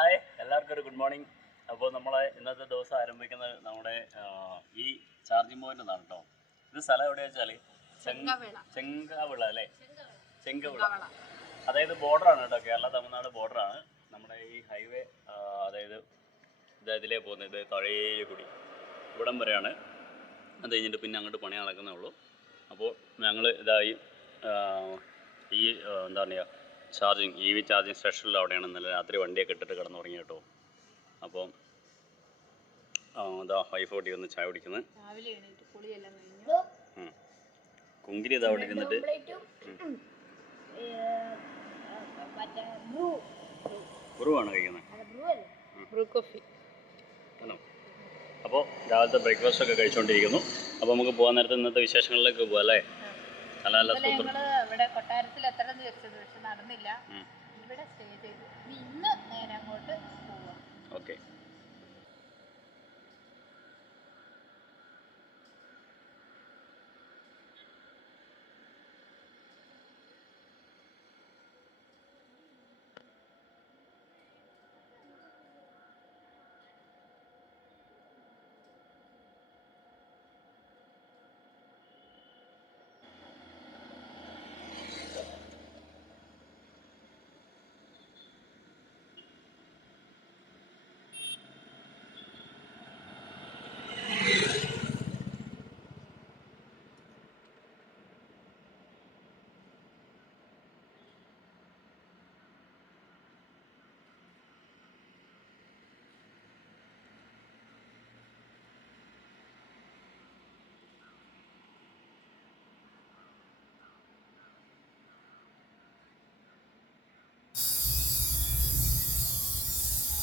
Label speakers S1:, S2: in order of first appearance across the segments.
S1: Hi എല്ലാവർക്കും ഒരു good morning. അപ്പോൾ നമ്മളെ ഇന്നത്തെ ദിവസം ആരംഭിക്കുന്നത് നമ്മുടെ ഈ ചാർജിങ് പോയിന്റ് എന്നാണ് കേട്ടോ ഇത് സ്ഥലം എവിടെയാ വെച്ചാൽ ചെങ്കാവിള. അല്ലേ? ചെങ്കവിള. അതായത് ബോർഡറാണ് കേട്ടോ കേരള തമിഴ്നാട് ബോർഡറാണ് നമ്മുടെ ഈ ഹൈവേ അതായത് ഇത് ഇതിലേ പോകുന്നത് ഇത് കൂടി. ഇവിടം വരെയാണ്. അത് കഴിഞ്ഞിട്ട് പിന്നെ അങ്ങോട്ട് പണി നടക്കുന്നേ ഉള്ളൂ. അപ്പോൾ ഞങ്ങൾ ഇതായി ഈ എന്താ പറയുക ചാർജിങ് ഇ വി ചാർജിങ് സ്റ്റേഷനിൽ അവിടെയാണ്. ഇന്നലെ രാത്രി വണ്ടിയൊക്കെ ഇട്ടിട്ട് കിടന്നു തുടങ്ങി കേട്ടോ അപ്പോൾ അതാ വൈഫ് ഓടി വന്ന് ചായ കുടിക്കുന്നത്. കുങ്കിരി ഇതാ അവിടെ ഇരുന്നിട്ട്.
S2: ബ്രൂ.
S1: കഴിക്കുന്നത്.
S2: അല്ല ബ്രൂ അല്ലേ.
S3: Bru coffee.
S1: അപ്പോൾ രാവിലത്തെ ബ്രേക്ക്ഫാസ്റ്റ് ഒക്കെ കഴിച്ചുകൊണ്ടിരിക്കുന്നു അപ്പോൾ നമുക്ക് പോകാൻ നേരത്തെ ഇന്നത്തെ വിശേഷങ്ങളിലേക്ക് പോകാം അല്ലേ? നല്ല സൂപ്പർ.
S3: ഇവിടെ കൊട്ടാരത്തിൽ എത്ര വെച്ചത് പക്ഷെ നടന്നില്ല. ഇവിടെ സ്റ്റേ ചെയ്തു. ഇനി ഇന്ന് നേരെ അങ്ങോട്ട് പോവാം.
S1: ഓക്കെ.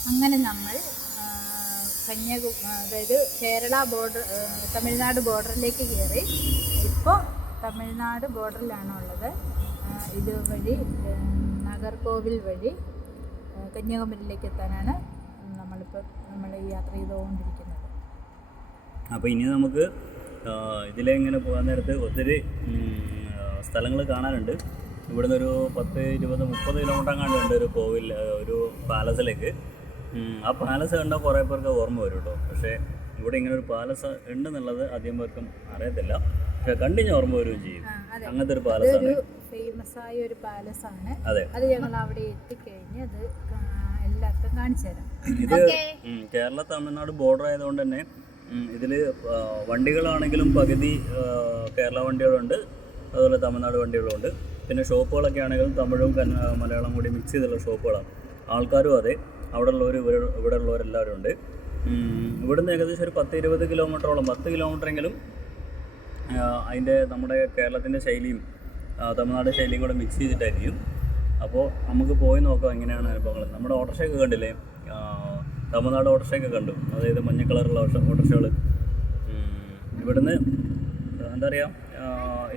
S3: അങ്ങനെ നമ്മൾ കന്യാകു അതായത് കേരള ബോർഡർ തമിഴ്നാട് ബോർഡറിലേക്ക് കയറി. ഇപ്പോൾ തമിഴ്നാട് ബോർഡറിലാണ് ഉള്ളത്. ഇതുവഴി നഗർകോവിൽ വഴി കന്യാകുമാരിയിലേക്ക് എത്താനാണ് നമ്മളിപ്പോൾ നമ്മൾ യാത്ര ചെയ്തുകൊണ്ടിരിക്കുന്നത്.
S1: അപ്പോൾ ഇനി നമുക്ക് ഇതിലെങ്ങനെ പോകാൻ നേരത്ത് ഒത്തിരി സ്ഥലങ്ങൾ കാണാനുണ്ട്. ഇവിടുന്ന് ഒരു പത്ത് ഇരുപത് മുപ്പത് കിലോമീറ്റർ അങ്ങാണ്ട് ഒരു കോവിൽ ഒരു പാലസിലേക്ക്. ആ പാലസ് കണ്ടാൽ കുറേ പേർക്ക് ഓർമ്മ വരും കേട്ടോ പക്ഷേ ഇവിടെ ഇങ്ങനെ ഒരു പാലസ് ഉണ്ടെന്നുള്ളത് അധികം പേർക്കും അറിയത്തില്ല. പക്ഷേ കണ്ടിഞ്ഞ് ഓർമ്മ വരികയും ചെയ്യും. അങ്ങനത്തെ ഒരു പാലസ്
S3: ആണ് ഫേമസ് ആയ ഒരു പാലസ് ആണ്
S1: അതെ.
S3: അത് ഞങ്ങൾ അവിടെ എത്തിക്കഴിഞ്ഞ് അത് എല്ലാവർക്കും കാണിച്ചു തരാം.
S1: ഇത് കേരള തമിഴ്നാട് ബോർഡർ ആയതുകൊണ്ട് തന്നെ ഇതിൽ വണ്ടികളാണെങ്കിലും പകുതി കേരള വണ്ടികളുണ്ട്. അതുപോലെ തമിഴ്നാട് വണ്ടികളുണ്ട്. പിന്നെ ഷോപ്പുകളൊക്കെ ആണെങ്കിലും തമിഴും മലയാളം കൂടി മിക്സ് ചെയ്തുള്ള ഷോപ്പുകളാണ്. ആൾക്കാരും അതെ. അവിടെ ഉള്ളവർ ഇവിടെ ഇവിടെ ഉള്ളവരെല്ലാവരും ഉണ്ട് ഇവിടുന്ന് ഏകദേശം ഒരു പത്ത് ഇരുപത് കിലോമീറ്ററോളം പത്ത് കിലോമീറ്ററെങ്കിലും അതിന്റെ നമ്മുടെ കേരളത്തിന്റെ ശൈലിയും തമിഴ്നാട് ശൈലിയും കൂടെ മിക്സ് ചെയ്തിട്ടായിരിക്കും. അപ്പോൾ നമുക്ക് പോയി നോക്കാം എങ്ങനെയാണ് അനുഭവങ്ങൾ. നമ്മുടെ ഓട്ടോറിക്ഷയൊക്കെ കണ്ടില്ലേ? തമിഴ്നാട് ഓട്ടോറിക്ഷയൊക്കെ കണ്ടു. അതായത് മഞ്ഞ കളറുള്ള ഓട്ടോ ഓട്ടോറിക്ഷകൾ ഇവിടുന്ന് എന്താ പറയുക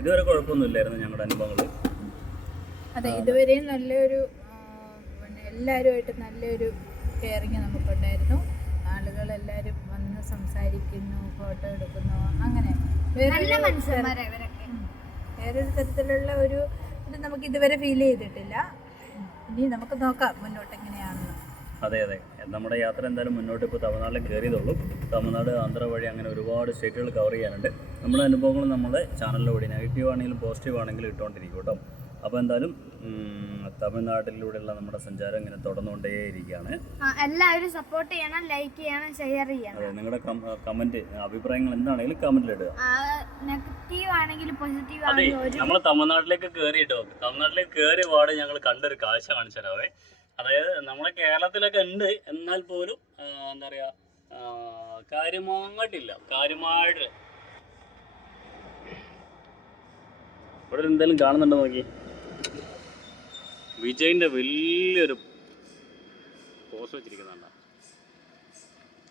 S1: ഇതുവരെ കുഴപ്പമൊന്നുമില്ലായിരുന്നു ഞങ്ങളുടെ അനുഭവങ്ങൾ
S3: അതെ ഇതുവരെയും നല്ലൊരു എല്ലാവരുമായിട്ട് നല്ലൊരു കെയറിങ് നമുക്കുണ്ടായിരുന്നു. ആളുകളെല്ലാവരും വന്ന് സംസാരിക്കുന്നു ഫോട്ടോ എടുക്കുന്നു അങ്ങനെ. വേറൊരു തരത്തിലുള്ള ഒരു ഇത് നമുക്ക് ഇതുവരെ ഫീൽ ചെയ്തിട്ടില്ല. ഇനി നമുക്ക് നോക്കാം മുന്നോട്ട് എങ്ങനെയാണെന്ന്
S1: അതെ അതെ. നമ്മുടെ യാത്ര എന്തായാലും മുന്നോട്ട് ഇപ്പോൾ തമിഴ്നാട്ടിൽ കയറിയതുള്ളൂ തമിഴ്നാട് ആന്ധ്ര വഴി അങ്ങനെ ഒരുപാട് സ്റ്റേറ്റുകൾ കവർ ചെയ്യാനുണ്ട്. നമ്മുടെ അനുഭവങ്ങൾ നമ്മുടെ ചാനലിലൂടെ നെഗറ്റീവ് ആണെങ്കിലും പോസിറ്റീവ് ആണെങ്കിലും ഇട്ടുകൊണ്ടിരിക്കും കേട്ടോ. അപ്പോൾ എന്തായാലും തമിഴ്നാട്ടിലൂടെയുള്ള നമ്മുടെ സഞ്ചാരം ഇങ്ങനെ തുടർന്നുകൊണ്ടേയിരിക്കുകയാണ്.
S2: എല്ലാവരും സപ്പോർട്ട് ചെയ്യണം ലൈക്ക് ചെയ്യണം ഷെയർ ചെയ്യണം.
S1: അതെ നിങ്ങളുടെ കമന്റ് അഭിപ്രായങ്ങൾ എന്താണെങ്കിലും കമന്റിൽ ഇടുക.
S2: നെഗറ്റീവ് ആണെങ്കിലും പോസിറ്റീവ് ആണെങ്കിലും ഒരു
S1: നമ്മൾ തമിഴ്നാട്ടിലേക്ക് കയറിയിട്ടോ തമിഴ്നാട്ടിലേക്ക് കയറിയ പാട് ഞങ്ങൾ കണ്ടൊരു കാഴ്ച കാണിച്ചു തരാവേ. അതായത് നമ്മുടെ കേരളത്തിലൊക്കെ ഉണ്ട്. എന്നാൽ പോലും എന്താ പറയാ കാര്യമായിട്ടില്ല. കാര്യമായിട്ട്. ഇവിടെ എന്തെങ്കിലും കാണുന്നുണ്ടോ നോക്കി? വിജയിന്റെ വലിയൊരു പോസ്റ്റ് വെച്ചിരിക്കുന്നുണ്ട.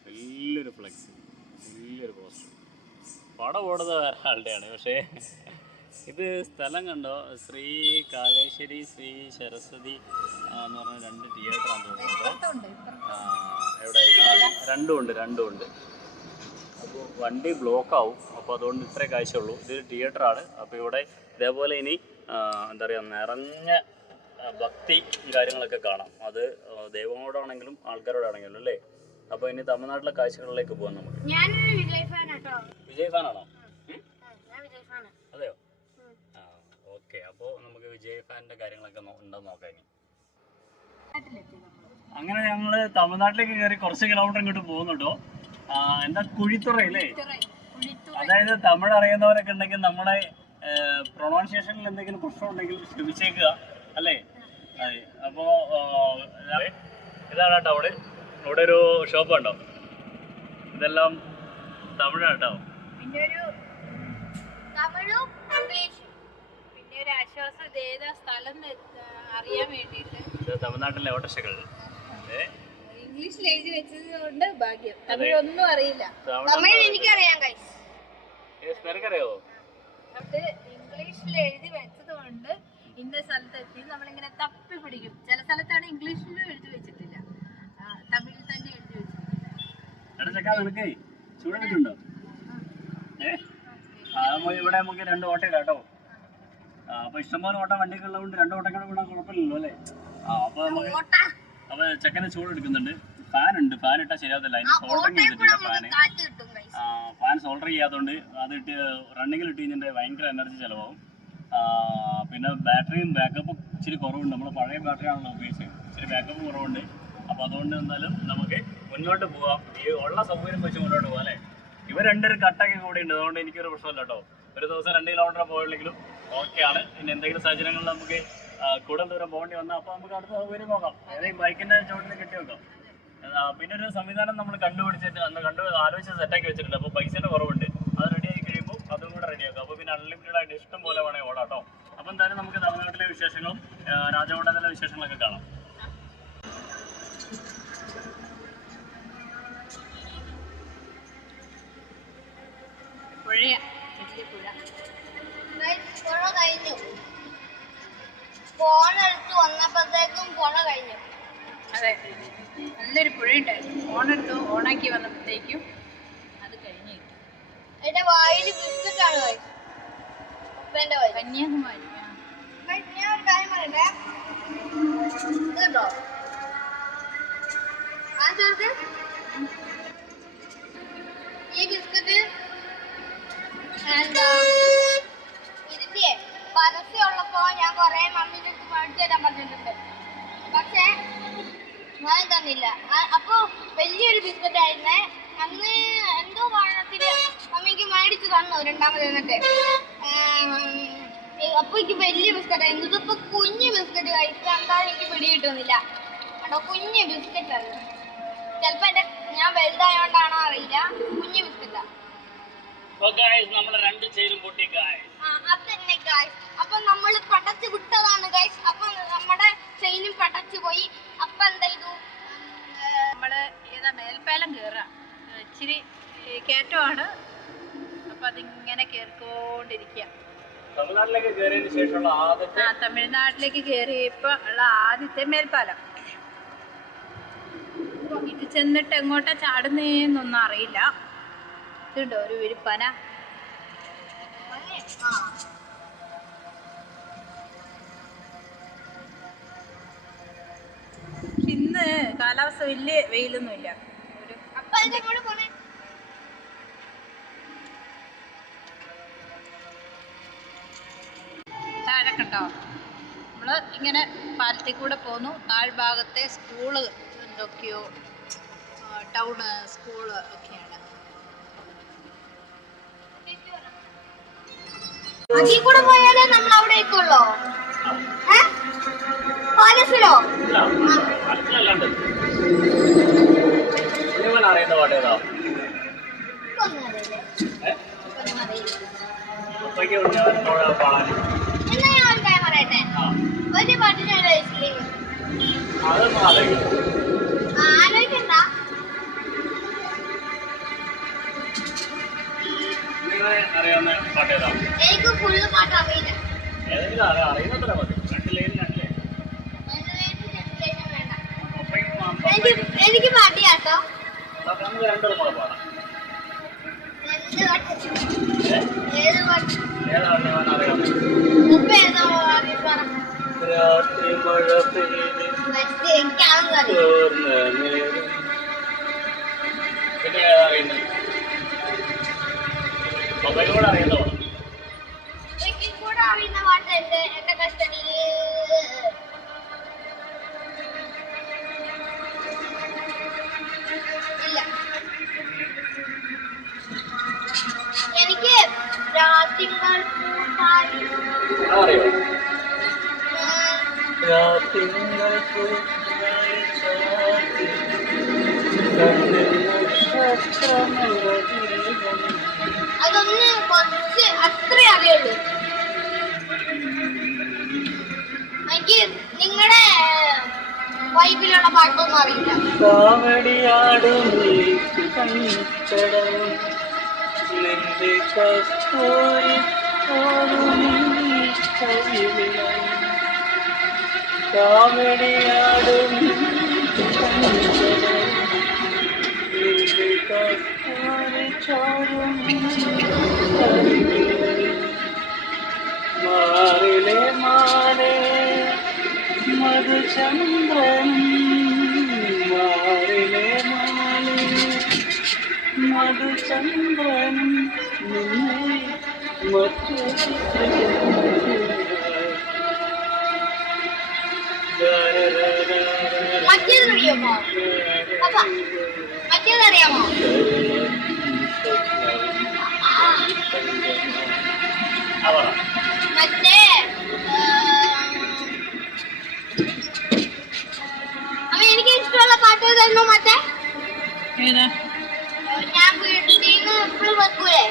S1: വലിയൊരു ഫ്ലെക്സ് വലിയൊരു പോസ്റ്റ് പടം ഓടുന്നത് വേറെ ആളുടെയാണ് പക്ഷേ ഇത് സ്ഥലം കണ്ടോ? ശ്രീ കാലേശ്വരി ശ്രീ സരസ്വതി എന്ന് പറഞ്ഞ രണ്ട് തിയേറ്ററാണ് തോന്നുന്നത്. എവിടെ? രണ്ടും ഉണ്ട് രണ്ടും ഉണ്ട്. അപ്പോൾ വണ്ടി ബ്ലോക്ക് ആവും. അപ്പോൾ അതുകൊണ്ട് ഇത്രേ കാഴ്ചയുള്ളൂ. ഇതൊരു തിയേറ്ററാണ് അപ്പോൾ ഇവിടെ ഇതേപോലെ ഇനി എന്താ പറയുക നിറഞ്ഞ ഭക്തി കാര്യങ്ങളൊക്കെ കാണാം. അത് ദൈവങ്ങളോടാണെങ്കിലും ആൾക്കാരോടാണെങ്കിലും അല്ലേ? അപ്പൊ ഇനി തമിഴ്നാട്ടിലെ കാഴ്ചകളിലേക്ക് പോകാം നമുക്ക്.
S2: വിജയ്
S1: ഫാനാണോ? അതെയോ? ഓക്കെ. അപ്പോൾ നമുക്ക് വിജയ് ഫാനിന്റെ കാര്യങ്ങളൊക്കെ ഉണ്ടോ നോക്കാം ഇനി. അങ്ങനെ ഞങ്ങൾ തമിഴ്നാട്ടിലേക്ക് കയറി കുറച്ച് കിലോമീറ്റർ ഇങ്ങോട്ട് പോകുന്നുണ്ടോ? എന്താ എന്താ കുഴിത്തുറയില്ലേ? അതായത് തമിഴ് അറിയുന്നവരൊക്കെ ഉണ്ടെങ്കിൽ നമ്മുടെ പ്രൊണൗൺസിയേഷനിൽ എന്തെങ്കിലും പ്രശ്നമുണ്ടെങ്കിൽ ക്ഷമിച്ചേക്കുക അല്ലേ? അതെ അപ്പോ ആ, ഇതാണ് കേട്ടോ അവിടെ ഇവിടെ ഒരു ഷോപ്പ് ഉണ്ടോ? ഇതെല്ലാം തമിഴാണ് കേട്ടോ.
S3: പിന്നെ ഒരു
S2: തമിഴും ഇംഗ്ലീഷും.
S3: പിന്നെ ഒരു ആശ്വാസം ഇത് ഏതാ സ്ഥലം അറിയാൻ വേണ്ടിയിട്ട്.
S1: ഇത് തമിഴ്നാട്ടിലെ ഓട്ടോഷകൾ ഏ
S3: ഇംഗ്ലീഷിൽ എഴുതി വെച്ചത് കൊണ്ട് ഭാഗ്യം തമിഴൊന്നും അറിയില്ല.
S2: തമിഴ് എനിക്കറിയാം
S1: നിനക്കറിയോ
S3: അത് ഇംഗ്ലീഷിൽ എഴുതി വെച്ചത് കൊണ്ട് ഇന്ന സ്ഥലത്ത് എത്തി നമ്മളിങ്ങനെ തപ്പി പിടിക്കും. ചില സ്ഥലത്താണ് ഇംഗ്ലീഷിലും എഴുതി വെച്ചിട്ടില്ല. തമിഴിൽ തന്നെ എഴുതി
S1: നമ്മ ഇവിടെ നമുക്ക് രണ്ട് ഓട്ടയില്ല കേട്ടോ. അപ്പൊ ഇഷ്ടംപോലെ ഓട്ടം വണ്ടിയൊക്കെ ഉള്ളതുകൊണ്ട് രണ്ട് കൂടെ വിടാൻ കുഴപ്പമില്ലല്ലോ അല്ലേ? അപ്പൊ നമുക്ക് അപ്പൊ ചെക്കന് ചൂട് എടുക്കുന്നുണ്ട്. ഫാൻ ഉണ്ട് ഫാൻ ഇട്ടാൽ ശരിയാവത്തില്ല. അതിന് സോൾഡറിങ് ചെയ്തിട്ടില്ല ഫാന്.
S2: കൈസ്
S1: ഫാൻ സോൾഡർ ചെയ്യാത്തതുകൊണ്ട് അത് ഇട്ട് റണ്ണിങ്ങിൽ ഇട്ട് കഴിഞ്ഞിട്ടുണ്ടെങ്കിൽ ഭയങ്കര എനർജി ചിലവാകും പിന്നെ ബാറ്ററിയും ബാക്കപ്പും ഇച്ചിരി കുറവുണ്ട്. നമ്മൾ പഴയ ബാറ്ററി ആണല്ലോ ഉപയോഗിച്ചത് ഇച്ചിരി ബാക്കപ്പ് കുറവുണ്ട്. അപ്പോൾ അതുകൊണ്ട് എന്നാലും നമുക്ക് മുന്നോട്ട് പോവാം. ഈ ഉള്ള സൗകര്യം വെച്ച് മുന്നോട്ട് പോകാം അല്ലേ? ഇവർ രണ്ടൊരു കട്ടൊക്കെ കൂടി ഉണ്ട്. അതുകൊണ്ട് എനിക്കൊരു പ്രശ്നമില്ല കേട്ടോ. ഒരു ദിവസം രണ്ട് കിലോമീറ്റർ പോയില്ലെങ്കിലും ആണ്. പിന്നെ എന്തെങ്കിലും സാഹചര്യങ്ങളിൽ നമുക്ക് കൂടുതൽ ദൂരം പോകേണ്ടി വന്നാൽ അപ്പോൾ നമുക്ക് അടുത്ത സൗകര്യം നോക്കാം. ഏതെങ്കിലും ബൈക്കിന്റെ ചോട്ടിൽ കെട്ടി വെക്കാം പിന്നെ ഒരു സംവിധാനം നമ്മൾ കണ്ടുപിടിച്ചിട്ട് അന്ന് കണ്ടു ആലോചിച്ച് സെറ്റാക്കി വെച്ചിട്ടുണ്ട്. അപ്പോൾ പൈസയുടെ കുറവുണ്ട്. അത് റെഡി ആയി കഴിയുമ്പോൾ അതും കൂടെ റെഡിയാക്കും അപ്പോൾ പിന്നെ അൺലിമിറ്റഡ് ആയിട്ട് ഇഷ്ടം പോലെ വേണേൽ ഓടാം കേട്ടോ അപ്പോൾ എന്തായാലും നമുക്ക് തമിഴ്നാട്ടിലെ വിശേഷങ്ങളും രാജകോട്ടത്തിലെ വിശേഷങ്ങളൊക്കെ കാണാം.
S3: പുഴയാ. വലിയ പുഴ.
S2: ഗൈസ് പുഴ കഴിഞ്ഞു. ഫോൺ എടുത്ത് വന്നപ്പോഴത്തേക്കും പുഴ കഴിഞ്ഞു.
S3: അതെ. നല്ലൊരു പുഴയുണ്ടായിരുന്നു ഓണെടുത്ത് ഓണാക്കി വന്നപ്പോഴത്തേക്കും അത് കഴിഞ്ഞു.
S2: എന്റെ വായിൽ ബിസ്ക്കറ്റ് ആണ്
S3: കന്യാകുമാരി
S2: ഞാൻ ഒരു കാര്യം പറയട്ടെ? ഇതുണ്ടോ? ആ ചേർത്ത് ഈ ബിസ്ക്കറ്റ് എന്താ? ഇതിന്റെ പരസ്യം ഉള്ളപ്പോ ഞാൻ കൊറേ മമ്മീനെ അടുത്ത് മേടിച്ചു തരാൻ പറഞ്ഞിട്ടുണ്ട്. പക്ഷേ ഞാൻ തന്നില്ല. അപ്പൊ വലിയൊരു ബിസ്ക്കറ്റ് ആയിരുന്നേ അന്ന് എന്തോ കാരണത്തിന് അമ്മയ്ക്ക് മേടിച്ചു തന്നു രണ്ടാമത് എന്നിട്ട് അപ്പൊ എനിക്ക് വലിയ ബിസ്ക്കറ്റ് ആയിരുന്നു ഇതിപ്പോ കുഞ്ഞു ബിസ്ക്കറ്റ് കഴിക്കാൻ എനിക്ക് പിടികിട്ടുന്നില്ല കേട്ടോ കുഞ്ഞു ബിസ്ക്കറ്റ് ആണ് ചിലപ്പോ എന്റെ ഞാൻ വലുതായോണ്ടാണോ അറിയില്ല. കുഞ്ഞു ബിസ്ക്കറ്റാ അപ്പൊ നമ്മൾ പടച്ചു വിട്ടതാണ് ഗൈസ് അപ്പൊ നമ്മുടെ ചെയിനും പടച്ചു പോയി. അപ്പൊ എന്താ ചെയ്തു?
S3: നമ്മൾ ഏതാ മേൽപ്പാലം കേറാ. ഇച്ചിരി കേറ്റമാണ് കയറ്റമാണ്. അപ്പൊ അതിങ്ങനെ കയറിക്കൊണ്ടിരിക്കുക
S1: തമിഴ്നാട്ടിലേക്ക് കയറിയതിന് ശേഷമുള്ള ആദ്യത്തെ
S3: ആ തമിഴ്നാട്ടിലേക്ക് കയറിയപ്പോ ഉള്ള ആദ്യത്തെ മേൽപ്പാലം. ഇത് ചെന്നിട്ട് എങ്ങോട്ടാ ചാടുന്നേന്നൊന്നും അറിയില്ല. ഇതുണ്ടോ ഒരു വിരിപ്പന
S2: ആ.
S3: പക്ഷെ ഇന്ന് കാലാവസ്ഥ വലിയ വെയിലൊന്നുമില്ല.
S2: താഴക്കണ്ടോ
S3: താഴെ കണ്ടോ നമ്മൾ ഇങ്ങനെ പാലത്തിൽ കൂടെ പോന്നു. താഴ്ഭാഗത്തെ സ്കൂൾ എന്തൊക്കെയോ ടൗണ് സ്കൂൾ ഒക്കെയാണ്.
S2: അതിൽ കൂടെ പോയാലേ നമ്മൾ അവിടെ എത്തുള്ളോ ഏ? പാലസിലോ?
S1: അറിയുന്ന പാട്ട് ഏതാ?
S2: ഒരു ഞാൻ ആലോചിക്കണ്ട
S1: അറിയാവുന്ന ഏതാ
S2: എനിക്ക് ഫുള്ള് പാട്ട് അറിയില്ല.
S1: ഏതെങ്കിലും അറിയാം അറിയുന്നത്ര മതി രണ്ട് ലൈൻ രണ്ട് ലൈൻ
S2: വേണ്ട
S1: ഉപ്പയ്ക്കും
S2: എനിക്ക് എനിക്ക് പാട്ട് കേട്ടോ
S1: നമുക്ക് രണ്ടും കൂടെ പാടാം
S2: എന്ത് പാട്ട്
S1: ഏ?
S2: ഏത് പാട്ട്
S1: ഏതാ കുഞ്ഞുമൻ അറിയാവുന്നത്
S2: ഉപ്പ ഏതാ പാട്ട് പറ
S1: രാത്രി മഴ പെയ്ത്
S2: മറ്റേ എനിക്കാണെന്ന് അറിയാം
S1: തോർന്ന നേരം. പിന്നെ ഏതാ അറിയുന്നത് അറിയുന്ന.
S2: എനിക്ക് കൂടെ അറിയുന്ന പാട്ട് എന്റെ എന്റെ
S1: കസ്റ്റഡിയിൽ
S2: അതൊന്ന് കുറച്ച് അറിയുള്ളൂ എനിക്ക് നിങ്ങളുടെ വൈബിലുള്ള പാട്ടൊന്നും അറിയില്ല.
S1: കാവടിയാടും. മാറിലെ മാലേ മധുചന്ദ്രൻ മാറിലെ മാലേ മധുചന്ദ്രൻ നിന്നെ മറ്റു
S2: മറ്റേതറിയാമോ? അപ്പ മറ്റേതറിയാമോ? മറ്റേ അമ്മ എനിക്ക് ഇഷ്ടമുള്ള പാട്ട് തരുന്നു മറ്റേ? ഞാൻ വീട്ടിൽ നിന്ന് എപ്പോഴും വെക്കൂലേ?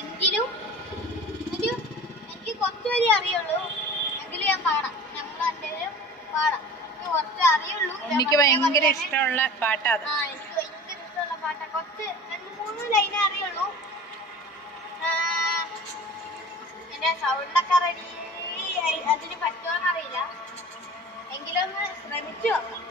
S2: എങ്കിലും ഒരു എനിക്ക് കുറച്ച് വരെ അറിയുള്ളൂ. എങ്കിലും ഞാൻ പാടാം. ഞങ്ങൾ പാടാം. എനിക്ക് കുറച്ച് അറിയുള്ളൂ.
S3: എനിക്ക് ഭയങ്കര ഇഷ്ടമുള്ള പാട്ടാ
S2: ആ എനിക്ക് ഭയങ്കര ഇഷ്ടമുള്ള പാട്ടാ. കുറച്ച് രണ്ട് മൂന്ന് ലൈനേ അറിയുള്ളൂ. ആ, എന്റെ സൗണ്ടൊക്കെ റെഡി അതിന് പറ്റുമോന്ന് അറിയില്ല. എങ്കിലും ഒന്ന് ശ്രമിച്ചു നോക്കാം.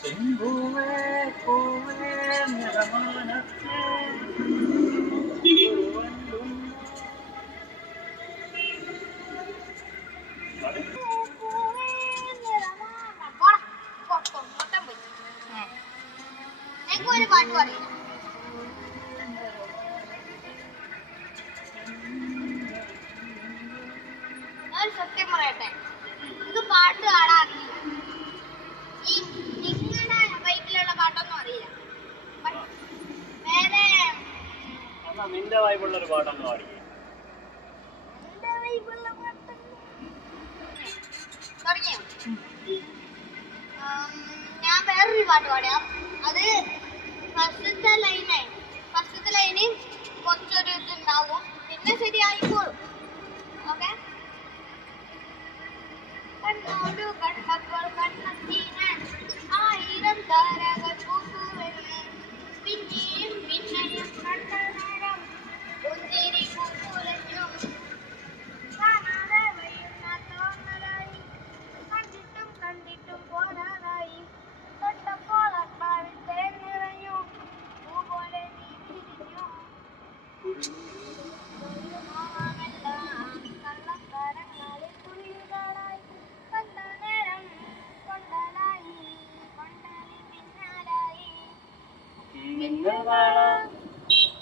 S1: ചെമ്പൂവേ പൂവേ നിറമാനത്തേ
S2: city are you good? Okay? ಕಣ್ಣೋಡು ಕಣ್ಣಕ್ಕಳು ಕಣ್ಣತ್ತೀನ ಆಯಿರಂತಾರಗ ಚೂಪುವೆನೆ ಬಿನ್ನಿಂ ಬಿನ್ನಯ ಕಣ್ಣನೆ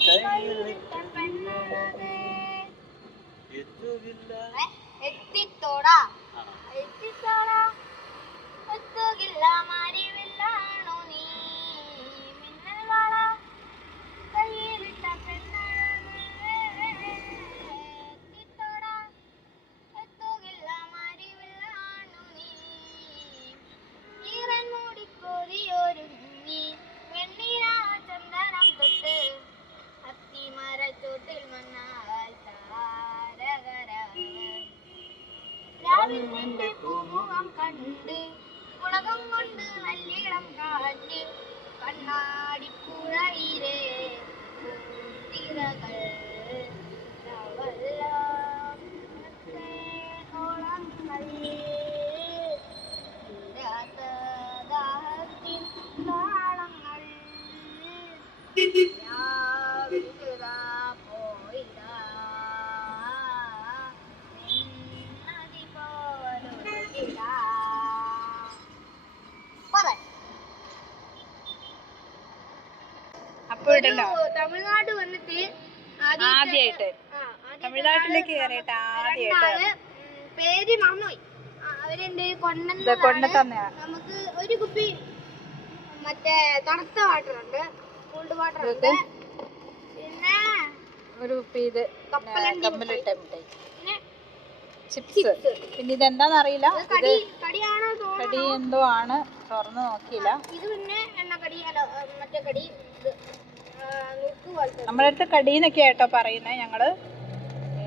S1: കയ്യിലിട്ട
S2: പെണ്ണഴകേ.
S1: എത്തുകില്ല?
S2: എത്തിത്തോടാ. എത്തിത്തോടാ நல்ல பூமுகம் கண்டு உலகம் கொண்டு நல்லிடம் காட்டி கண்ணாடி புழையிலே திரகள் Thank you.
S3: അപ്പൊ ഇടല്ലോ
S2: തമിഴ്നാട് വന്നിട്ട്
S3: ആദ്യായിട്ട്
S2: ആ, ആദ്യത്തെ
S3: തമിഴ്നാട്ടിലേക്ക് കയറിയിട്ട് ആദ്യമായിട്ട്.
S2: പേര് മറന്നുപോയി അവരുണ്ട്
S3: കൊണ്ട്
S2: നമുക്ക് ഒരു കുപ്പി മറ്റേ തണുത്ത വാട്ടർ ഉണ്ട് കൂൾഡ് വാട്ടർ ഉണ്ട്. പിന്നെ
S3: ഒരു കുപ്പി ഇത് കമ്മലിട്ട മിഠായി ചിപ്സ്. പിന്നെ ഇതെന്താന്ന് അറിയില്ല.
S2: ഇത് കടി
S3: കടി എന്തോ ആണ്. തുറന്നു നോക്കിയില്ല.
S2: ഇത് പിന്നെ എണ്ണക്കടി അല്ല ആ, മറ്റേ കടി.
S3: നമ്മുടെ അടുത്ത് കടീന്നൊക്കെ ആട്ടോ പറയുന്നത് ഞങ്ങൾ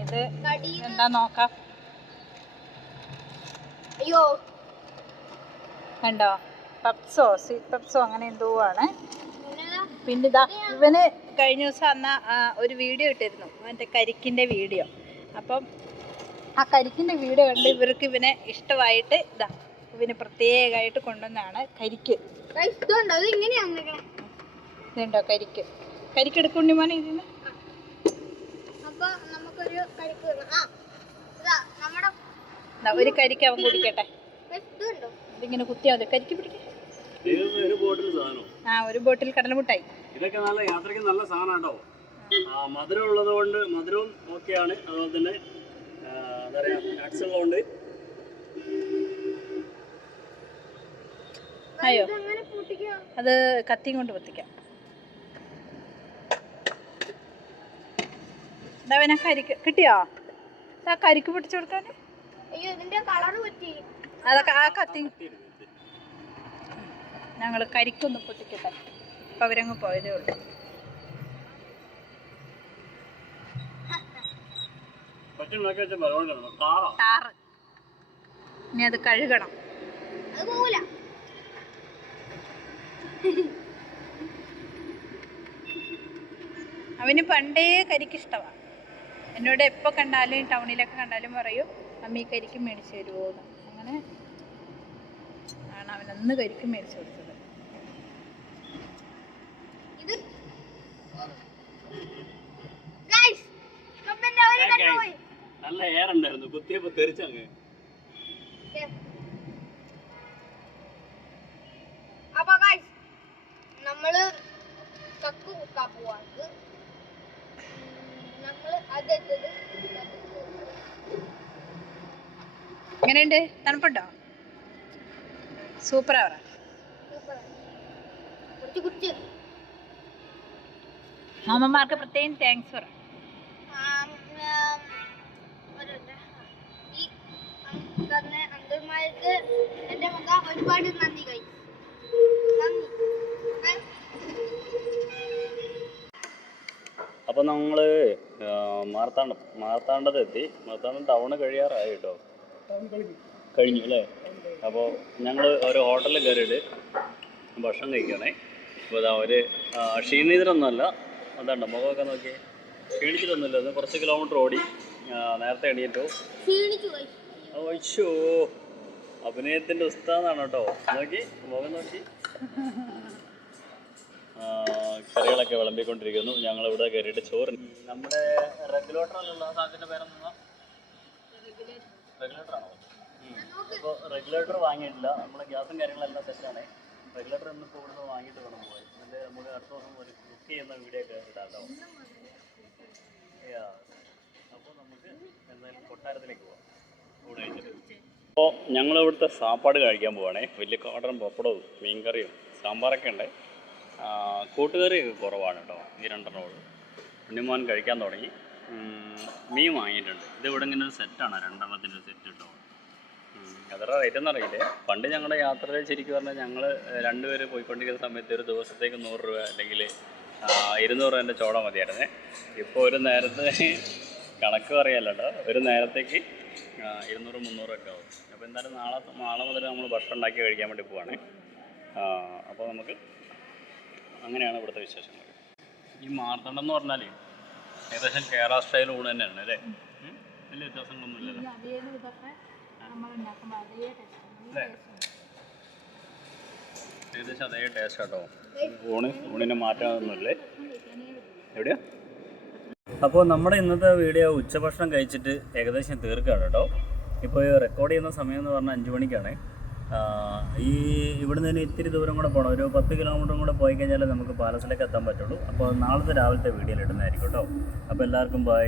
S3: ഇത് എന്താ നോക്കാം.
S2: അയ്യോ.
S3: കണ്ടോ? പപ്സോ സ്വീറ്റ് പപ്സോ അങ്ങനെ എന്തോ ആണ്.
S2: പിന്നെ?
S3: ഇതാ ഇവന് കഴിഞ്ഞ ദിവസം അന്ന ഒരു വീഡിയോ ഇട്ടിരുന്നു. മറ്റേ കരിക്കിന്റെ വീഡിയോ. അപ്പം ആ കരിക്കിന്റെ വീഡിയോ കണ്ട് ഇവർക്ക് ഇവനെ ഇഷ്ടമായിട്ട് ഇതാ ഇവന് പ്രത്യേകമായിട്ട് കൊണ്ടുവന്നാണ് കരിക്ക്.
S2: ഇതുണ്ടോ ഇത് ഇങ്ങനെയാ വന്നേക്കണേ.
S3: ഇതുണ്ടോ കരിക്ക്? കരിക്ക് എടുക്കുണ്ടിമാനെ ഇതിന്
S2: അപ്പൊ നമുക്കൊരു കരിക്ക് തന്നു. ആ ഇതാ നമ്മുടെ
S3: ദാ ഒരു കരിക്ക് അവൻ കുടിക്കട്ടെ. ഇതിങ്ങനെ കുത്തിയാൽ മതി. കരിക്ക് പിടിക്കും. ആ ഒരു ബോട്ടിൽ കടലമുട്ടായി.
S1: ഇതൊക്കെ നല്ല യാത്രയ്ക്ക് നല്ല സാധനം കേട്ടോ. ആ മധുരം ഉള്ളത് കൊണ്ട് മധുരവും ഓക്കെയാണ്. അതുപോലെ തന്നെ എന്താ പറയാ നട്ട്സ് ഉള്ളതുകൊണ്ട്
S3: അയ്യോ. അത് കത്തിയും കൊണ്ട് പൊത്തിക്കാം എന്താ അവനെ കരിക്ക് കിട്ടിയോ? ആ കരിക്ക് പിടിച്ചു കൊടുക്കാൻ
S2: അയ്യോ ഇതിന്റെ കളർ പറ്റി.
S3: അതൊക്കെ ആ കത്തി. ഞങ്ങൾ കരിക്കൊന്ന് പൊട്ടിക്കട്ടെ അപ്പം അവരങ്ങ് പോയതേ ഉള്ളൂ. താറ് ഇനി അത് കഴുകണം. അവന് പണ്ടേ കരിക്ക് ഇഷ്ടമാണ് എന്നോട് എപ്പോൾ കണ്ടാലും ടൗണിലൊക്കെ കണ്ടാലും പറയും അമ്മ ഈ കരിക്ക് മേടിച്ചു തരുമോ എന്ന്. അങ്ങനെ ആണ് അവൻ അന്ന് കരിക്ക് മേടിച്ചു കൊടുത്തത്.
S1: നല്ല എയർ ഉണ്ടായിരുന്നു. കുത്തിയപ്പോ തെറിച്ചങ്ങ്
S2: അപ്പൊ ഗൈസ് നമ്മൾ കക്ക് കുത്താൻ പോവാണ് നമ്മൾ അതെത്തത്
S3: എങ്ങനെയുണ്ട്? തണുപ്പുണ്ടോ? സൂപ്പറാ. പറ മാമന്മാർക്ക് പ്രത്യേകം താങ്ക്സ് പറ.
S2: അപ്പൊ എന്റെ മുഖ ഒരുപാട് നന്ദി കൈ നന്ദി.
S1: അപ്പോൾ നമ്മൾ മാർത്താണ്ഡം മാർത്താണ്ഡത്തെത്തി. മാർത്താണ്ഡം ടൗണ് കഴിയാറായി കേട്ടോ കഴിഞ്ഞു അല്ലേ? അപ്പോൾ ഞങ്ങൾ ഒരു ഹോട്ടലിൽ കയറിയിട്ട് ഭക്ഷണം കഴിക്കണേ അപ്പോൾ ഇതാ ഒരു ക്ഷീണിതരൊന്നുമല്ല. അതാണ്ട മുഖമൊക്കെ നോക്കി ക്ഷീണിച്ചിട്ടൊന്നുമില്ല. ഒന്ന് കുറച്ച് കിലോമീറ്റർ ഓടി നേരത്തെ എണീറ്റു. ഓയ്യോ അഭിനയത്തിന്റെ ഉസ്താദാണ് കേട്ടോ. നോക്കി മുഖം നോക്കി. കറികളൊക്കെ വിളമ്പിക്കൊണ്ടിരിക്കുന്നു. ഞങ്ങളിവിടെ കയറിയിട്ട് ചോറ്. നമ്മുടെ റെഗുലേറ്ററിലുള്ള സാധനത്തിന്റെ പേരെന്താ? റെഗുലേറ്റർ ആണോ അപ്പോൾ റെഗുലേറ്റർ വാങ്ങിയിട്ടില്ല. നമ്മുടെ ഗ്യാസും കാര്യങ്ങളെല്ലാം സെറ്റാണ് റെഗുലേറ്റർ ഇന്ന് ഇപ്പോൾ ഇവിടുന്ന് വാങ്ങിയിട്ട് വേണം പോയി. എന്നിട്ട് നമുക്ക് അടുത്ത ദിവസം ഒരു കുക്ക് ചെയ്യുന്ന വീഡിയോ ഒക്കെ ഇടാട്ടോ അപ്പോൾ നമുക്ക് എന്തായാലും കൊട്ടാരത്തിലേക്ക് പോവാം. കൂടെ അപ്പോൾ ഞങ്ങൾ ഇവിടുത്തെ സാപ്പാട് കഴിക്കാൻ പോവാണേ. വലിയ കാടറും പപ്പടവും മീൻകറിയും സാമ്പാറൊക്കെ ഉണ്ട്. കൂട്ടുകറിയൊക്കെ കുറവാണ് കേട്ടോ. ഈ രണ്ടെണ്ണം ഉള്ളൂ. ഉണ്ണിമോൻ കഴിക്കാൻ തുടങ്ങി. മീൻ വാങ്ങിയിട്ടുണ്ട്. ഇത് ഇവിടെ ഇങ്ങനെ ഒരു സെറ്റാണ് രണ്ടെണ്ണത്തിന്റെ സെറ്റ് കിട്ടും അത്ര റേറ്റ് അറിയില്ലേ. പണ്ട് ഞങ്ങളുടെ യാത്രയിൽ ശരിക്കും പറഞ്ഞാൽ ഞങ്ങൾ രണ്ടുപേര് പോയിക്കൊണ്ടിരിക്കുന്ന സമയത്ത് ഒരു ദിവസത്തേക്ക് നൂറ് രൂപ അല്ലെങ്കിൽ ഇരുന്നൂറ് രൂപേന്റെ ചോട മതിയായിരുന്നേ. ഇപ്പോൾ ഒരു നേരത്തെ കണക്ക് പറയാമല്ലോ ഒരു നേരത്തേക്ക് ഇരുന്നൂറ് മുന്നൂറൊക്കെ ആവും. അപ്പോൾ എന്തായാലും നാളെ നാളെ മുതൽ നമ്മൾ ഭക്ഷണം ഉണ്ടാക്കി കഴിക്കാൻ വേണ്ടി പോവാണ്. അപ്പോൾ നമുക്ക് അങ്ങനെയാണ് ഇവിടുത്തെ വിശേഷങ്ങൾ ഈ മാർത്തണ്ഡം എന്ന് പറഞ്ഞാൽ ഏകദേശം കേരള സ്റ്റൈൽ ഊണ് തന്നെയാണ് അല്ലേ? വലിയ വ്യത്യാസങ്ങളൊന്നുമില്ലല്ലോ. ഏകദേശം അതേ ടേസ്റ്റ് കേട്ടോ ഊണ് ഊണിന് മാറ്റാനൊന്നുമില്ലേ എവിടെയാ? അപ്പോൾ നമ്മുടെ ഇന്നത്തെ വീഡിയോ ഉച്ചഭക്ഷണം കഴിച്ചിട്ട് ഏകദേശം തീർക്കുകയാണ് കേട്ടോ. ഇപ്പോൾ റെക്കോർഡ് ചെയ്യുന്ന സമയം എന്ന് പറഞ്ഞാൽ അഞ്ച് മണിക്കാണ്. ഈ ഇവിടുന്ന് തന്നെ ഇത്തിരി ദൂരം കൂടെ പോകണം ഒരു പത്ത് കിലോമീറ്ററും കൂടെ പോയി കഴിഞ്ഞാലേ നമുക്ക് പാലസിലേക്ക് എത്താൻ പറ്റുള്ളൂ. അപ്പോൾ നാളത്തെ രാവിലത്തെ വീഡിയോയിൽ ഇടുന്നതായിരിക്കും കേട്ടോ. അപ്പോൾ എല്ലാവർക്കും ബൈ